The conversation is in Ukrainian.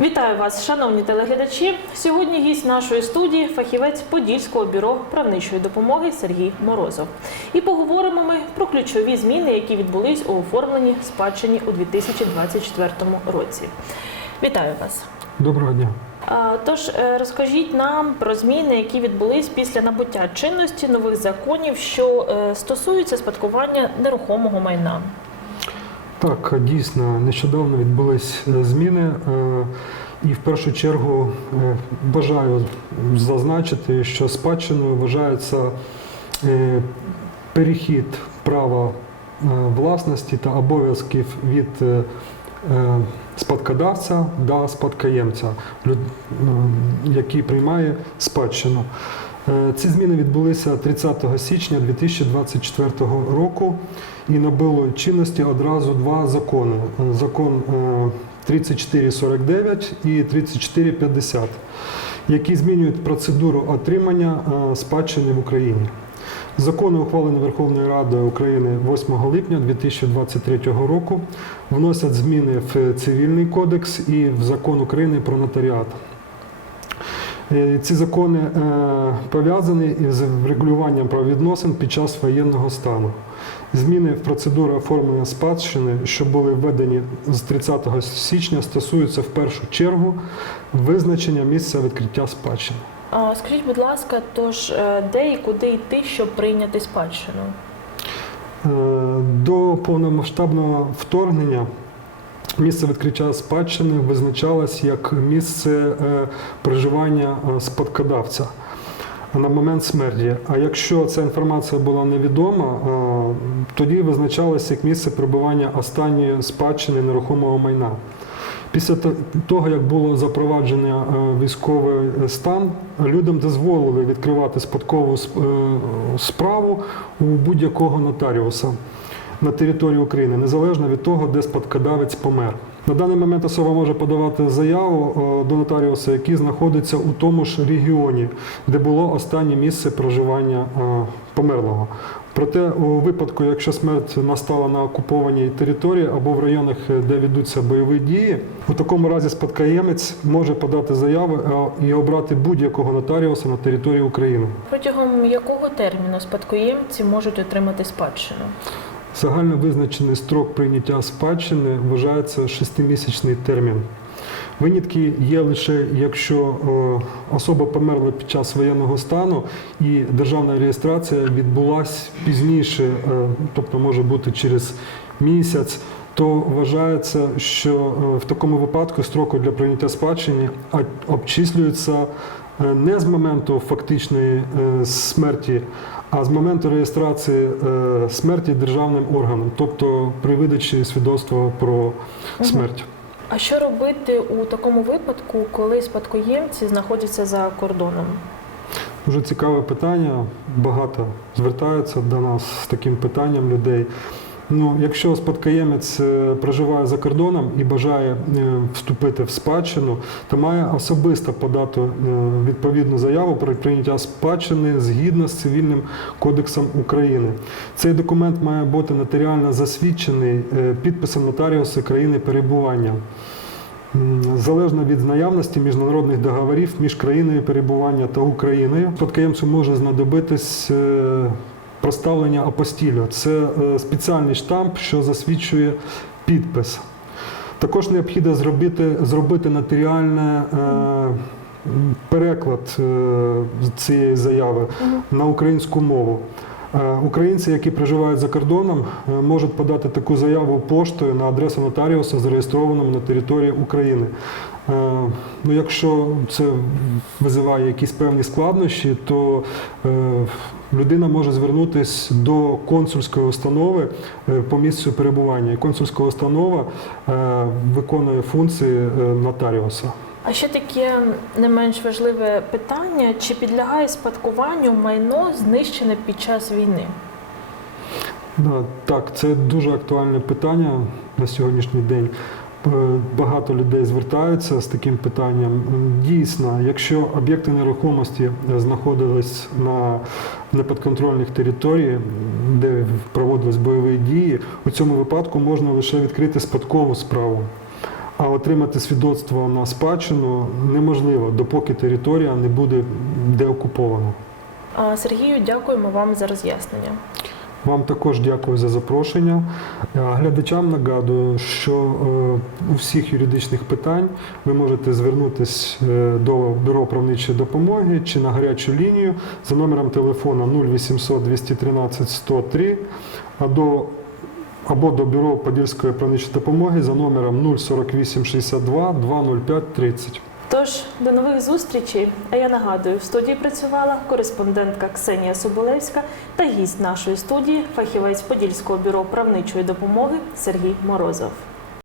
Вітаю вас, шановні телеглядачі. Сьогодні гість нашої студії фахівець Подільського бюро правничої допомоги Сергій Морозов. І поговоримо ми про ключові зміни, які відбулись у оформленні спадщині у 2024 році. Вітаю вас. Доброго дня. Тож е, розкажіть нам про зміни, які відбулись після набуття чинності нових законів, що е, стосуються спадкування нерухомого майна. Так, дійсно, нещодавно відбулись е, зміни, е, і в першу чергу е, бажаю зазначити, що спадщиною вважається перехід права власності та обов'язків від спадкодавця до спадкоємця, який приймає спадщину. Е, Ці зміни відбулися 30 січня 2024 року і набило чинності одразу два закони: Е, закон е, 3449 і 3450, які змінюють процедуру отримання е, спадщини в Україні. Закони, ухвалені Верховною Радою України 8 липня 2023 року, вносять зміни в Цивільний кодекс і в закон України про нотаріат. Е, Ці закони е, пов'язані із врегулюванням правовідносин під час воєнного стану. Зміни в процедуру оформлення спадщини, що були введені з 30 січня, стосуються в першу чергу визначення місця відкриття спадщини. А, Скажіть, будь ласка, тож е, де і куди йти, щоб прийняти спадщину? До повномасштабного вторгнення місце відкриття спадщини визначалось як місце е, проживання е, спадкодавця на момент смерті. А якщо ця інформація була невідома, е, тоді визначалось як місце перебування останньої спадщини нерухомого майна. Після того, як було запроваджено військовий стан, людям дозволили відкривати спадкову справу у будь-якого нотаріуса на території України, незалежно від того, де спадкодавець помер. На даний момент особа може подавати заяву е, до нотаріуса, який знаходиться у тому ж регіоні, де було останнє місце проживання е, померлого. Проте у випадку, якщо смерть настала на окупованій території або в районах, е, де ведуться бойові дії, у такому разі спадкоємець може подати заяви і обрати будь-якого нотаріуса на території України. Протягом якого терміну спадкоємці можуть отримати спадщину? Загально визначений строк прийняття спадщини вважається шестимісячний термін. Винятки є лише якщо е, особа померла під час воєнного стану і державна реєстрація відбулась пізніше, е, тобто може бути через місяць, то вважається, що е, в такому випадку строку для прийняття спадщини обчислюється не з моменту фактичної е, смерті, а з моменту реєстрації е, смерті державним органом, тобто при видачі свідоцтва про смерть. А що робити у такому випадку, коли спадкоємці знаходяться за кордоном? Дуже цікаве питання. Багато звертаються до нас з таким питанням людей. Ну, якщо спадкоємець е, проживає за кордоном і бажає е, вступити в спадщину, то має особисто подати е, відповідну заяву про прийняття спадщини згідно з цивільним кодексом України. Цей документ має бути нотаріально засвідчений підписом нотаріуса країни перебування. Залежно від наявності міжнародних договорів між країною перебування та Україною, спадкоємцю може знадобитись проставлення апостілю. Це е, спеціальний штамп, що засвідчує підпис. Також необхідно зробити, зробити нотаріальний е, переклад е, цієї заяви на українську мову. Е, Українці, які проживають за кордоном, е, можуть подати таку заяву поштою на адресу нотаріуса, зареєстрованому на території України. Е, Ну, якщо це визиває якісь певні складнощі, то людина може звернутися до консульської установи по місцю перебування. Консульська установа виконує функції нотаріуса. А ще таке не менш важливе питання: чи підлягає спадкуванню майно знищене під час війни? Так, це дуже актуальне питання на сьогоднішній день. Е, Багато людей звертаються з таким питанням. Дійсно, якщо об'єкти нерухомості знаходились на неподконтрольних територіях, де проводились бойові дії, у цьому випадку можна лише відкрити спадкову справу. А отримати свідоцтво на спадщину неможливо, допоки територія не буде деокупована. Сергію, дякуємо вам за роз'яснення. Вам також дякую за запрошення. Глядачам нагадую, що е, у всіх юридичних питань ви можете звернутися е, до бюро правничої допомоги чи на гарячу лінію за номером телефона 0800 213 103 а до або до бюро Подільської правничої допомоги за номером 048 62 205 30. Тож до нових зустрічей. А я нагадую, в студії працювала кореспондентка Ксенія Соболевська та гість нашої студії, фахівець Подільського бюро правничої допомоги Сергій Морозов.